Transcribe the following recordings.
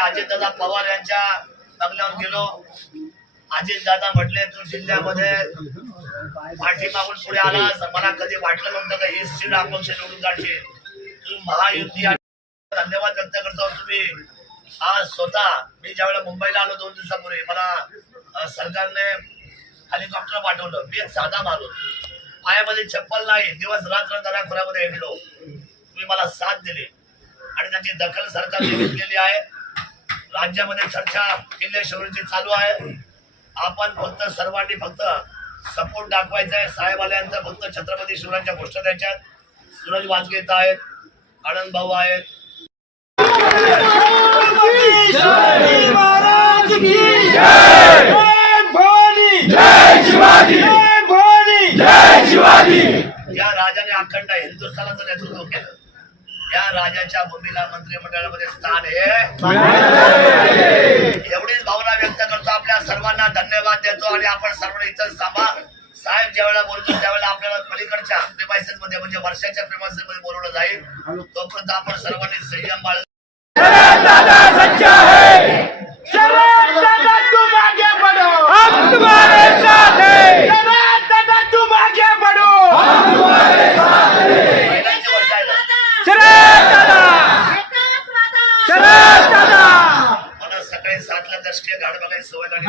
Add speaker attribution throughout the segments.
Speaker 1: अजितदादा पवार यांच्या बंगल्यावर गेलो. अजितदादा म्हटले तू जिल्ह्यामध्ये पाठीमागून पुढे आलास. मला कधी वाटलं नव्हतं का ही सीट अपक्ष निवडून काढशील तू महायुती धन्यवाद व्यक्त करतो तुम्ही. आज स्वतः. मी ज्यावेळेला मुंबईला आलो दोन दिवसापूर्वी मला सरकारने हेलिकॉप्टर पाठवलं. मी एक साधा माणूस. पायामध्ये चप्पल नाही. दिवस रात्र दऱ्याखोऱ्यामध्ये हिंडलो तुम्ही मला साथ दिली. आणि त्याची दखल सरकारने घेतलेली आहे. राज्यामध्ये चर्चा किल्ले शौर्याची चालू आहे. आपण फक्त सर्वांनी फक्त सपोर्ट दाखवायचा आहे. साहेब आल्यानंतर फक्त छत्रपती शिवरायांच्या गोष्टी द्यायच्यात. सूरज वाजगे येत आहेत. आनंद भाऊ आहेत. या राजाने अखंड हिंदुस्थानाचं नेतृत्व केलं. या राजाच्या भूमीला मंत्रिमंडळामध्ये स्थान आहे. एवढीच भावना व्यक्त करतो. आपल्या सर्वांना धन्यवाद देतो आणि आपण सर्वांना इथं थांबा साहेब ज्यावेळेला बोलतो त्यावेळेला आपल्याला पलीकडच्या प्रिमायसेस मध्ये म्हणजे वर्षाच्या प्रिमायसेस मध्ये बोलवलं जाईल. तोपर्यंत आपण सर्वांनी संयम बाळ सातला दशके गाड बघायची सवय लागली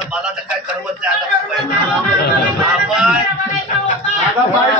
Speaker 1: मला. तर काय करमत नाही आता. आपण